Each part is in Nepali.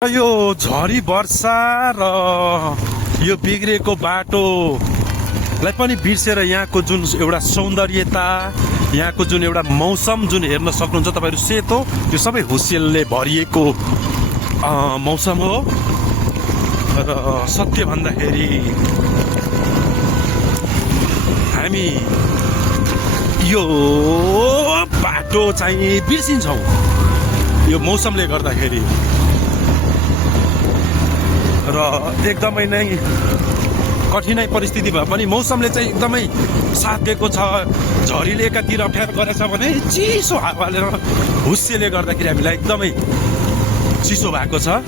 यो झरी वर्षा र यो बिग्रेको बाटोलाई पनि बिर्सेर यहाँको जुन एउटा सौन्दर्यता, यहाँको जुन एउटा मौसम जुन हेर्न सक्नुहुन्छ तपाईँहरू, सेतो यो सबै हुस्सेलले भरिएको मौसम हो। र सत्य भन्दाखेरि हामी यो बाटो चाहिँ बिर्सिन्छौँ यो मौसमले गर्दाखेरि। र एकदमै नै कठिनाइ परिस्थिति भए पनि मौसमले चाहिँ एकदमै साथ दिएको छ। झरीले एकातिर अप्ठ्यारो गरेछ भने चिसो हावाले र हुस्सेले गर्दाखेरि हामीलाई एकदमै चिसो भएको छ।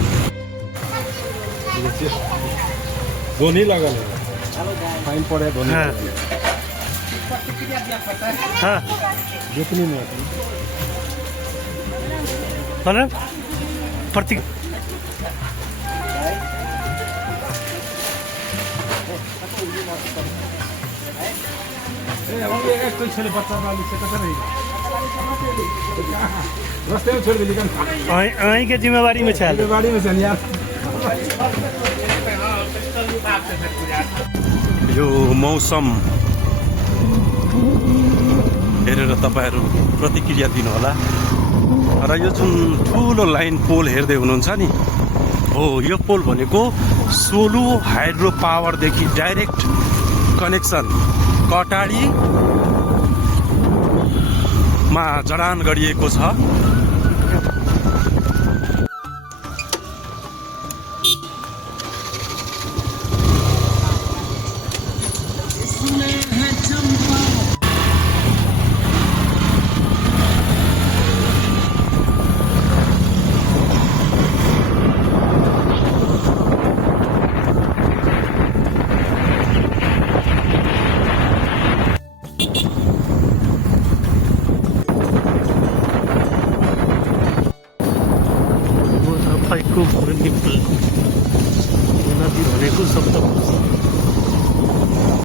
धोनी लगाले फाइन पड़े धोनी जितनी में प्रति के जिम्मेवारी में यो मौसम हेरेर तपाईँहरू प्रतिक्रिया दिनुहोला। र यो जुन ठुलो लाइन पोल हेर्दै हुनुहुन्छ नि, हो यो पोल भनेको सोलु हाइड्रो पावरदेखि डाइरेक्ट कनेक्सन कटाडीमा जडान गरिएको छ। नदी भनेको सप्तकोशी।